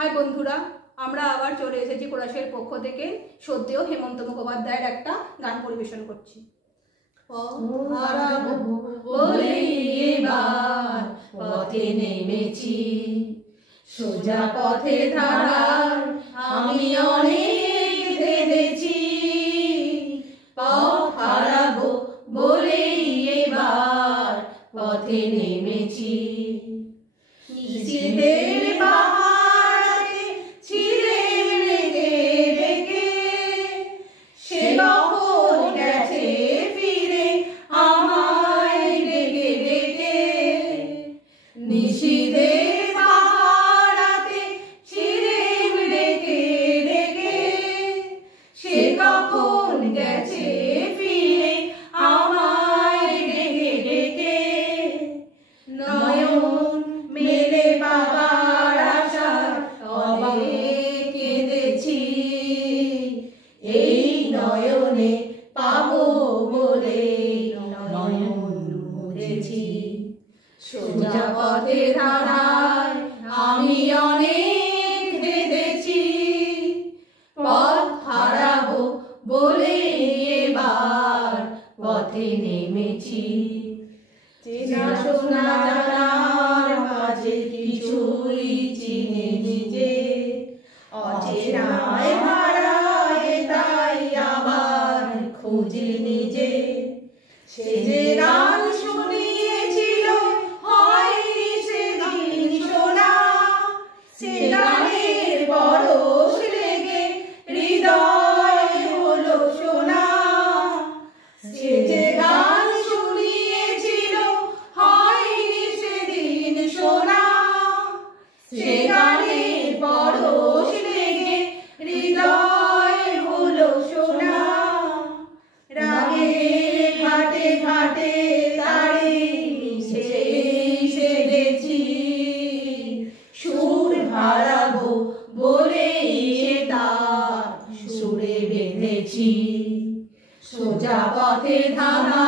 High বন্ধুরা, আমরা আবার চলে এসেছি কোরাসের পক্ষ থেকে সদ্যেও হেমন্ত মুখোপাধ্যায়ের একটা গান পরিবেশন করছি। এবার পথে নেমেছি, সোজা পথে ধারার আমি অনেক ভেবেছি। পথ হারাবো বলেই এবার পথে নেমেছি। নিশীথের পাহাড়ে ছিঁড়ে রেখে রেখে সে কখন গেছে ফিরে আমায় ডেকে ডেকে। নিশীথের পাহাড়ে ছিঁড়ে রেখে রেখে সে কখন গেছে ফিরে আমায় ডেকে ডেকে। নয়ন মেলে পাবার আশা অনেক কেঁদেছি, এই নয়নে পাবো বলে নয়ন মুছেছি। সোজা পথে ধারায় আমি অনেক ভেবেছি, পথ হারাবো বলে এবার পথে নেমেছি। চেনা শোনা জানার মাঝে কিছুই চিনি নিজে, অচেনায় হারায় তাই আবার খুঁজি নিজে। সে যে গান শুনিয়েছিল হয়নি সেদিন শোনা, সে গানের পরশ লেগে হৃদয় হলো শোনা। সে যে গান শুনিয়েছিল হয়নি সেদিন শোনা, সে গানের পরশ লেগে হৃদয় হলো শোনা। রাগে ঘাটে ঘাটে তারে সেজেছি, সুর হারাবো বলে তার সুরে বেঁধেছি। সোজা পথে ধারা